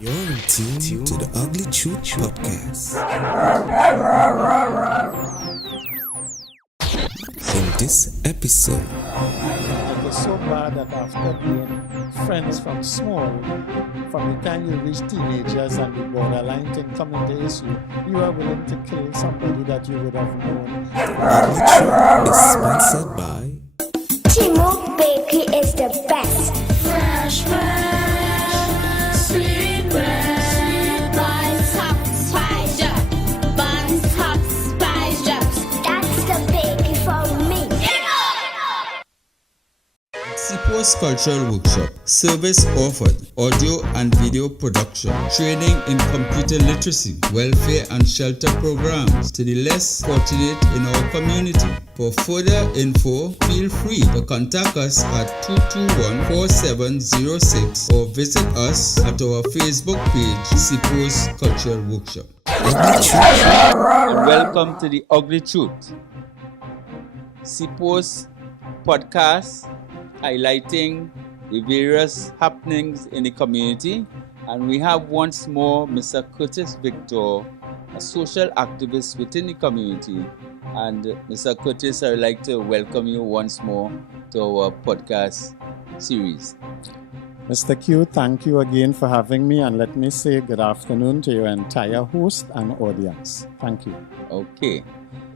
You're in tune to the Ugly Truth Podcast. In this episode, It was so bad that after being friends from the time you reach teenagers and the borderline thing come into issue, you are willing to kill somebody that you would have known. Ugly Truth is sponsored by Timo Bakery is the best. Fresh bread, sweet bread, buns, hot spice up, buns, hot spice ups. That's the bakery for me. CPO's Cultural Workshop. Service offered: audio and video production, training in computer literacy, welfare and shelter programs to the less fortunate in our community. For further info, feel free to contact us at 221-4706 or visit us at our Facebook page, CPO's Cultural Workshop. And welcome to the Ugly Truth, CPO's podcast highlighting the various happenings in the community, and we have once more Mr. Curtis Victor, a social activist within the community. And Mr. Curtis, I would like to welcome you once more to our podcast series. Mr. Q, thank you again for having me, and let me say good afternoon to your entire host and audience. Thank you. Okay.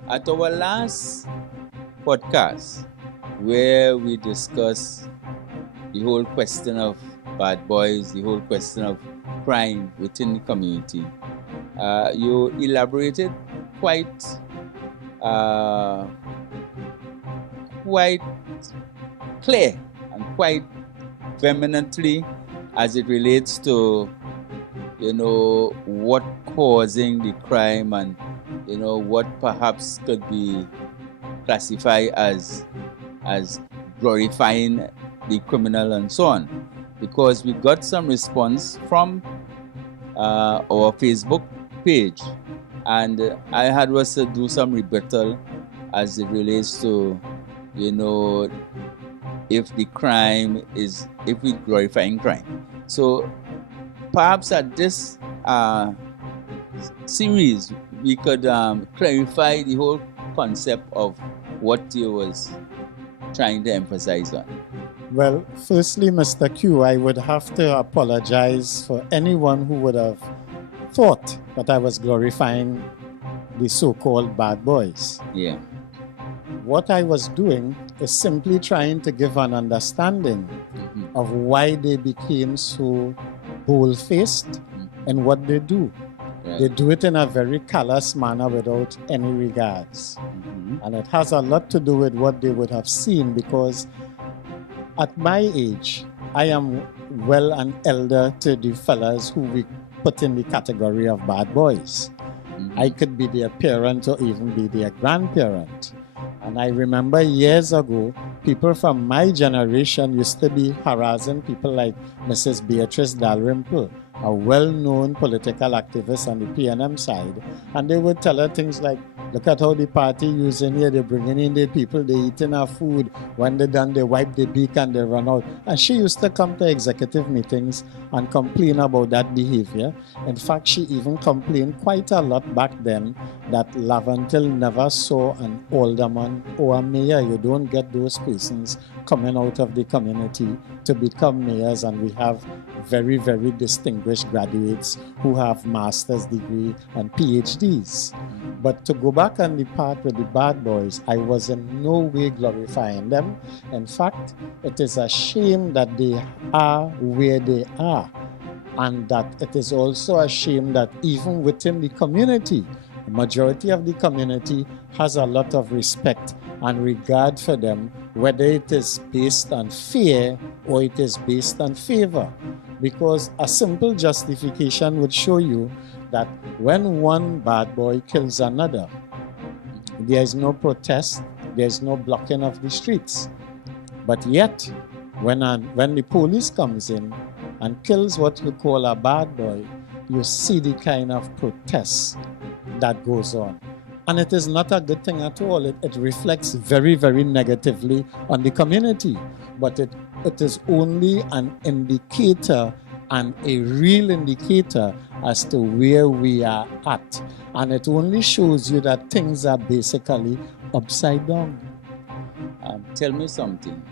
At our last podcast, where we discussed the whole question of bad boys, the whole question of crime within the community, you elaborated quite clear and quite vehemently as it relates to, what causing the crime and, what perhaps could be classified as glorifying the criminal and so on. Because we got some response from our Facebook page, and I had was to do some rebuttal as it relates to, if we glorifying crime. So perhaps at this series, we could clarify the whole concept of what you was trying to emphasize on. Well, firstly, Mr. Q, I would have to apologize for anyone who would have thought that I was glorifying the so-called bad boys. Yeah. What I was doing is simply trying to give an understanding of why they became so bold-faced and what they do. Right. They do it in a very callous manner without any regards. And it has a lot to do with what they would have seen, because at my age, I am well an elder to the fellas who we put in the category of bad boys. I could be their parent or even be their grandparent. And I remember years ago, people from my generation used to be harassing people like Mrs. Beatrice Dalrymple, a well-known political activist on the PNM side. And they would tell her things like, look at how the party using here, they're bringing in the people, they're eating our food. When they're done, they wipe their beak and they run out. And she used to come to executive meetings and complain about that behavior. In fact, she even complained quite a lot back then that Laventille never saw an alderman or a mayor. You don't get those persons coming out of the community to become mayors, and we have very, very distinguished graduates who have master's degree and PhDs. But to go back on the part with the bad boys, I was in no way glorifying them. In fact, it is a shame that they are where they are, and that it is also a shame that even within the community, the majority of the community has a lot of respect and regard for them, whether it is based on fear or it is based on favor. Because a simple justification would show you that when one bad boy kills another, there is no protest, there is no blocking of the streets. But yet, when the police comes in and kills what you call a bad boy, you see the kind of protests that goes on. And it is not a good thing at all. It reflects very, very negatively on the community. But it is only an indicator and a real indicator as to where we are at. And it only shows you that things are basically upside down. Tell me something.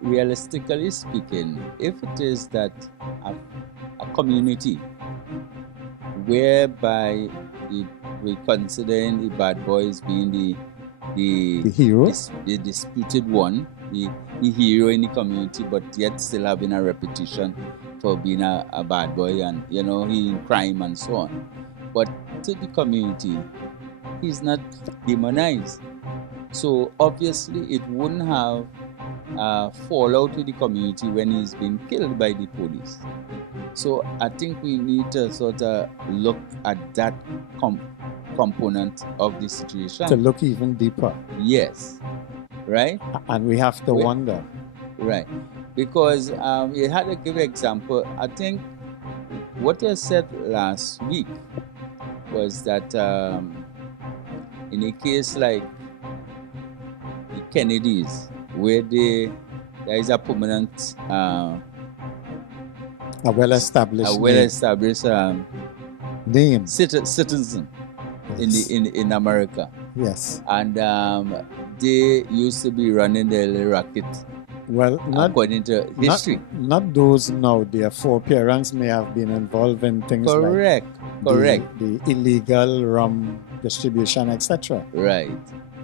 Realistically speaking, if it is that a community whereby we considering the bad boys being the hero, the disputed one, the hero in the community, but yet still having a reputation for being a bad boy and he in crime and so on. But to the community, he's not demonized. So obviously it wouldn't have fallout with the community when he's been killed by the police. So I think we need to sort of look at that component of the situation. To look even deeper. Yes. Right? And we have to wonder. Right. Because you had to give an example. I think what I said last week was that in a case like the Kennedys, where there is a permanent a well-established name citizen in America. Yes. And they used to be running their little racket. Well, not according to history. Not those now. Their foreparents may have been involved in things correct. The illegal rum distribution, etc. Right.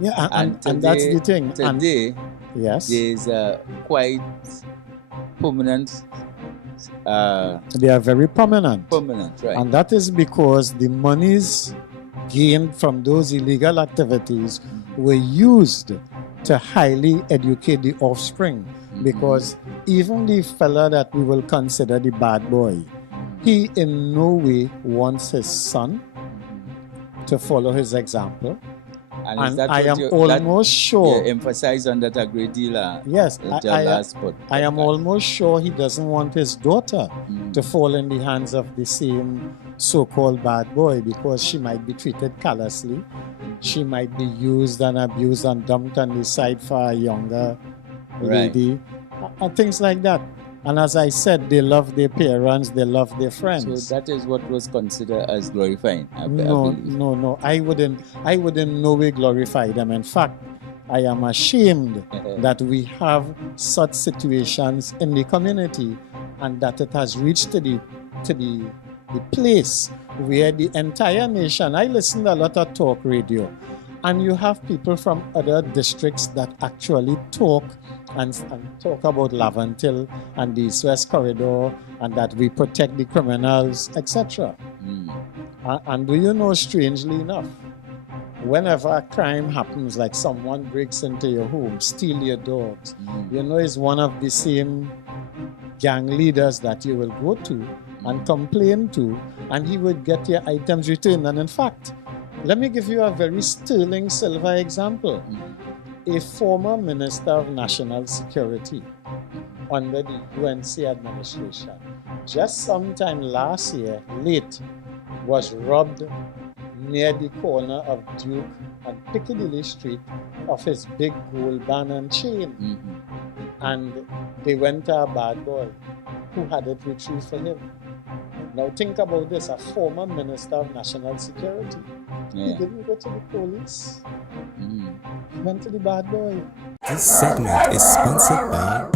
Yeah, and that's the thing. Today, yes, there's a quite prominent. They are very prominent. Prominent, right. And that is because the monies gained from those illegal activities were used to highly educate the offspring. Because even the fella that we will consider the bad boy, he in no way wants his son to follow his example. And I am almost sure. You emphasize on that a great deal. Yes, I am almost sure he doesn't want his daughter to fall in the hands of the same so-called bad boy, because she might be treated callously. She might be used and abused and dumped on the side for a younger lady, and things like that. And as I said, they love their parents, they love their friends. So that is what was considered as glorifying. No. I wouldn't no way glorify them. In fact, I am ashamed that we have such situations in the community, and that it has reached to the place where the entire nation. I listen to a lot of talk radio, and you have people from other districts that actually talk and talk about Lavantil and the East-West Corridor, and that we protect the criminals, etc. And do you know, strangely enough, whenever a crime happens, like someone breaks into your home, steal your dogs, you know, it's one of the same gang leaders that you will go to and complain to, and he would get your items returned. And in fact, let me give you a very sterling silver example. A former Minister of National Security under the UNC administration, just sometime last year, late, was robbed near the corner of Duke and Piccadilly Street of his big gold band and chain. And they went to a bad boy who had it retrieved for him. Now think about this, a former Minister of National Security. He didn't go to the police. He went to the bad boy. This segment is sponsored by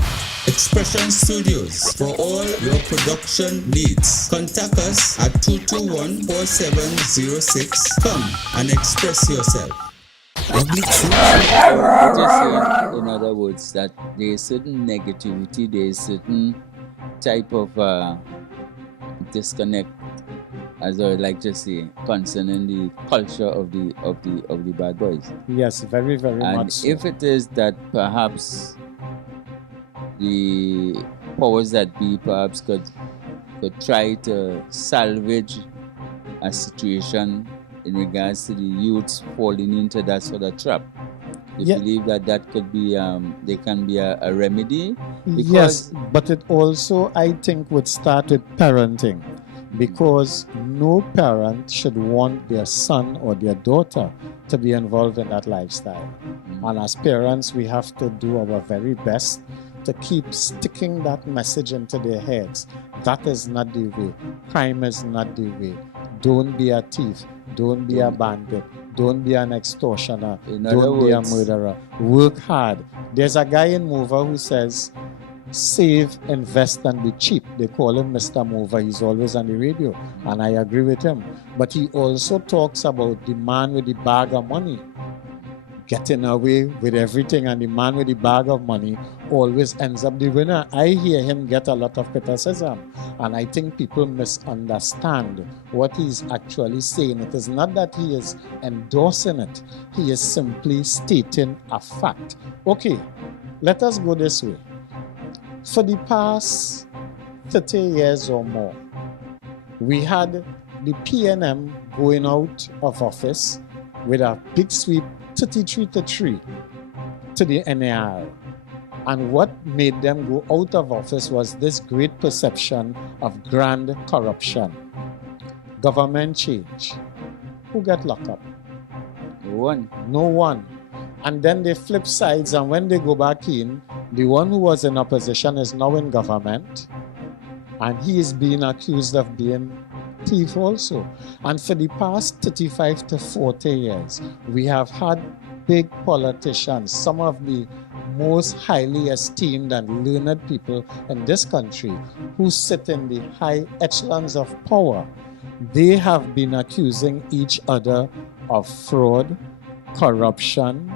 Expression Studios. For all your production needs, contact us at 221-4706. Come and express yourself. Ugly Truth. Just saying, in other words, that there is certain negativity, there is certain type of disconnect, as I would like to say, concerning the culture of the bad boys. Yes, very, very much so. And if it is that perhaps the powers that be perhaps could try to salvage a situation in regards to the youths falling into that sort of trap, you believe that could be there can be a remedy? Yes, but it also, I think, would start with parenting, because no parent should want their son or their daughter to be involved in that lifestyle. And as parents, we have to do our very best to keep sticking that message into their heads. That is not the way. Crime is not the way. Don't be a thief. Don't be a bandit. Don't be an extortioner. In other Don't be a words- murderer. Work hard. There's a guy in Mover who says, save, invest, and be cheap. They call him Mr. Mover. He's always on the radio, and I agree with him. But he also talks about the man with the bag of money getting away with everything, and the man with the bag of money always ends up the winner. I hear him get a lot of criticism, and I think people misunderstand what he's actually saying. It is not that he is endorsing it. He is simply stating a fact. Okay, let us go this way. For the past 30 years or more, we had the PNM going out of office with a big sweep 33-3 to the NAR. And what made them go out of office was this great perception of grand corruption. Government change. Who got locked up? One. No one. And then they flip sides, and when they go back in, the one who was in opposition is now in government, and he is being accused of being thief also. And for the past 35 to 40 years, we have had big politicians, some of the most highly esteemed and learned people in this country, who sit in the high echelons of power. They have been accusing each other of fraud, corruption,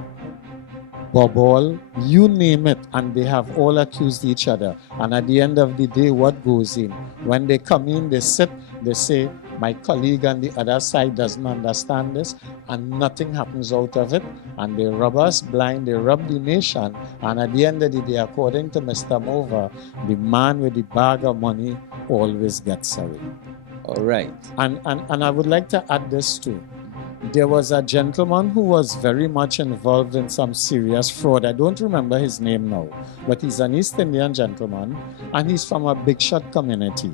bubble, you name it, and they have all accused each other. And at the end of the day, what goes in? When they come in, they sit, they say, my colleague on the other side doesn't understand this, and nothing happens out of it. And they rub us blind, they rub the nation, and at the end of the day, according to Mr. Mover, the man with the bag of money always gets away. All right. And I would like to add this too. There was a gentleman who was very much involved in some serious fraud. I don't remember his name now, but he's an East Indian gentleman, and he's from a big shot community.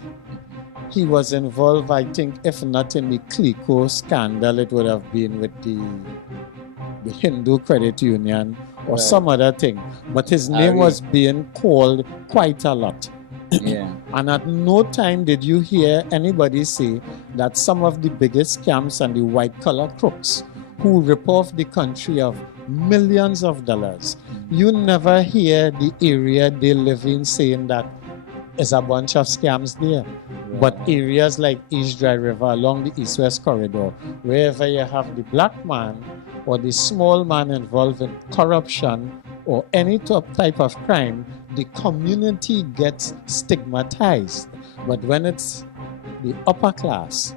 He was involved, I think, if not in the Clico scandal, it would have been with the Hindu Credit Union or some other thing. But his name was being called quite a lot. Yeah. And at no time did you hear anybody say that some of the biggest scams and the white-collar crooks who rip off the country of millions of dollars, you never hear the area they live in saying that is a bunch of scams there. Right. But areas like East Dry River along the East-West corridor, wherever you have the black man or the small man involved in corruption or any type of crime, the community gets stigmatized. But when it's the upper class,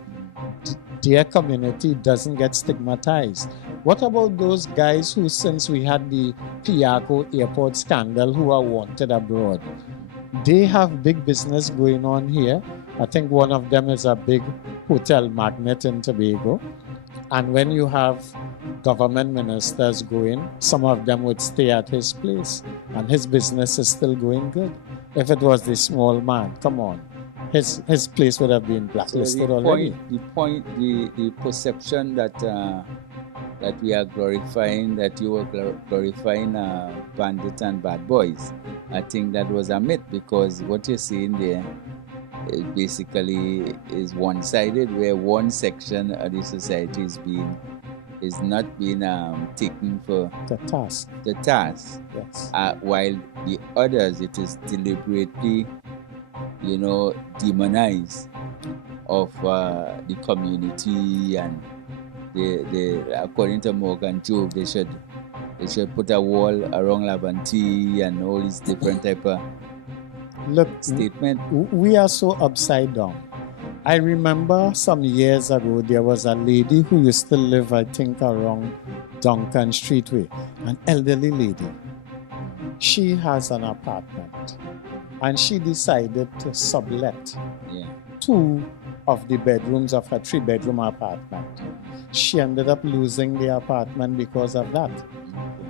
their community doesn't get stigmatized. What about those guys who, since we had the Piaco airport scandal, who are wanted abroad? They have big business going on here. I think one of them is a big hotel magnate in Tobago. And when you have government ministers going, some of them would stay at his place, and his business is still going good. If it was the small man, come on, his place would have been blacklisted already. The perception that that we are glorifying, that you were glorifying bandits and bad boys, I think that was a myth, because what you're saying there it basically is one-sided, where one section of the society is not being taken for The task, the task, yes. while the others, it is deliberately, demonized of the community, and they according to Morgan Job, they should put a wall around Labanti and all these different type of Look, statement. we are so upside down. I remember some years ago, there was a lady who used to live, I think, around Duncan Streetway, an elderly lady. She has an apartment, and she decided to sublet Yeah. 2 of the bedrooms of her 3-bedroom apartment. She ended up losing the apartment because of that.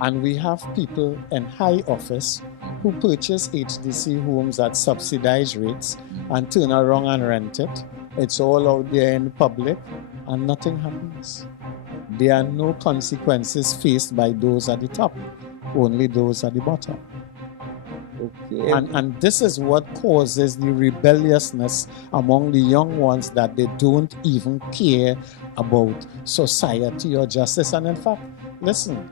And we have people in high office who purchase HDC homes at subsidized rates and turn around and rent it. It's all out there in public, and nothing happens. There are no consequences faced by those at the top, only those at the bottom. Okay. And this is what causes the rebelliousness among the young ones, that they don't even care about society or justice. And in fact, listen,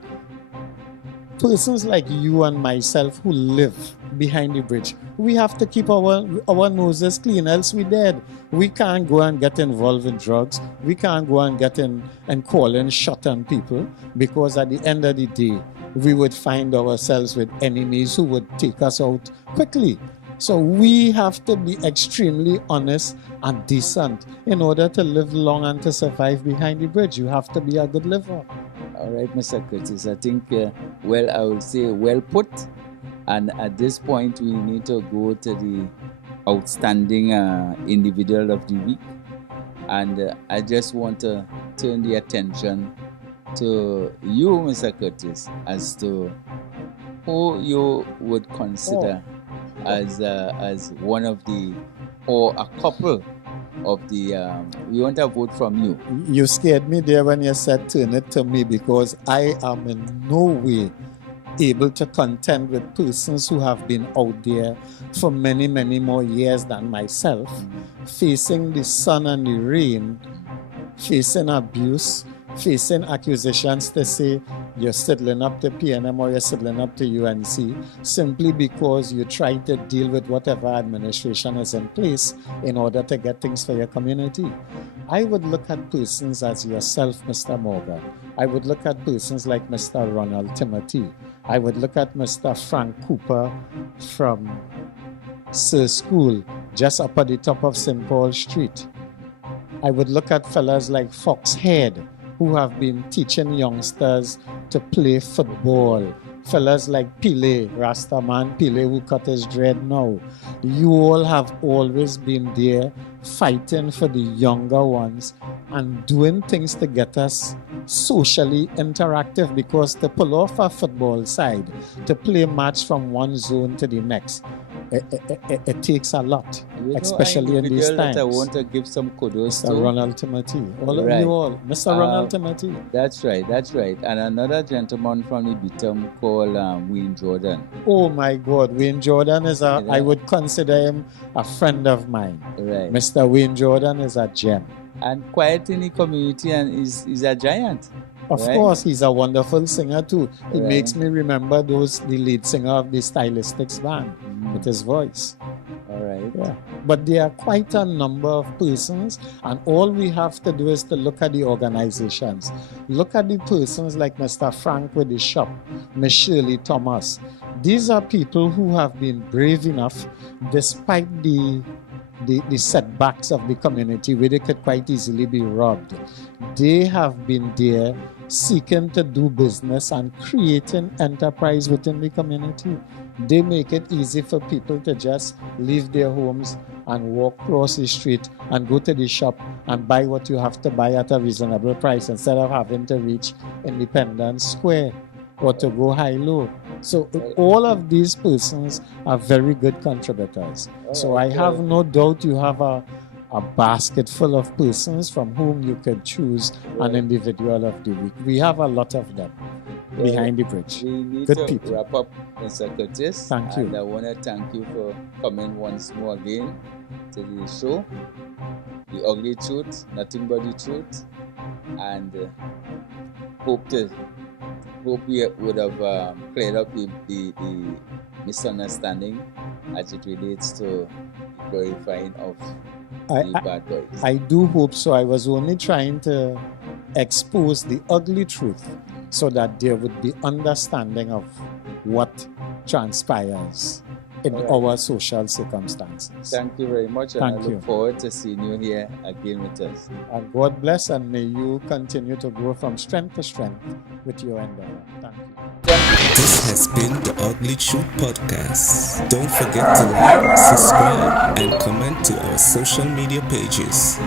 persons like you and myself who live behind the bridge, we have to keep our noses clean, else we dead. We can't go and get involved in drugs. We can't go and get in and call in shot on people, because at the end of the day, we would find ourselves with enemies who would take us out quickly. So we have to be extremely honest and decent in order to live long and to survive behind the bridge. You have to be a good liver. All right, Mr. Curtis. I think, I would say well put. And at this point, we need to go to the outstanding individual of the week. And I just want to turn the attention to you, Mr. Curtis, as to who you would consider as one of the, or a couple of the, we want a vote from you. You scared me there when you said turn it to me, because I am in no way able to contend with persons who have been out there for many, many more years than myself, facing the sun and the rain, facing abuse, facing accusations to say you're sidling up to PNM or you're sidling up to UNC, simply because you try to deal with whatever administration is in place in order to get things for your community. I would look at persons as yourself, Mr. Morgan. I would look at persons like Mr. Ronald Timothy. I would look at Mr. Frank Cooper from Sir School, just up at the top of St. Paul Street. I would look at fellas like Foxhead, who have been teaching youngsters to play football. Fellas like Pile, Rastaman Pile, who cut his dread now. You all have always been there fighting for the younger ones and doing things to get us socially interactive, because to pull off a football side, to play match from one zone to the next, it takes a lot, especially in these times. I want to give some kudos Mr. to Ronald Timothy. All of you all. Mr. Ronald Timothy. That's right. And another gentleman from the Bitum called Wayne Jordan. Oh my God, Wayne Jordan is I would consider him a friend of mine. Right. Mr. Wayne Jordan is a gem. And quiet in the community, and is a giant. Of course, he's a wonderful singer too. It makes me remember the lead singer of the Stylistics band with his voice. All right. Yeah. But there are quite a number of persons, and all we have to do is to look at the organizations. Look at the persons like Mr. Frank with the shop, Miss Shirley Thomas. These are people who have been brave enough, despite the setbacks of the community where they could quite easily be robbed. They have been there seeking to do business and creating enterprise within the community. They make it easy for people to just leave their homes and walk across the street and go to the shop and buy what you have to buy at a reasonable price, instead of having to reach Independence Square or to go high-low. So all of these persons are very good contributors. So I have no doubt you have a basket full of persons from whom you could choose an individual of the week. We have a lot of them behind the bridge. We need good to people. wrap up, Mr. Curtis. Thank you. And I want to thank you for coming once more again to the show. The ugly truth, nothing but the truth. And hope we would have cleared up the misunderstanding as it relates to glorifying of the bad boys. I do hope so. I was only trying to expose the ugly truth so that there would be understanding of what transpires in our social circumstances. Thank you very much, and Thank I you. look forward to seeing you here again with us. And God bless, and may you continue to grow from strength to strength with your endeavor. Thank you. This has been the Ugly Truth Podcast. Don't forget to like, subscribe, and comment to our social media pages.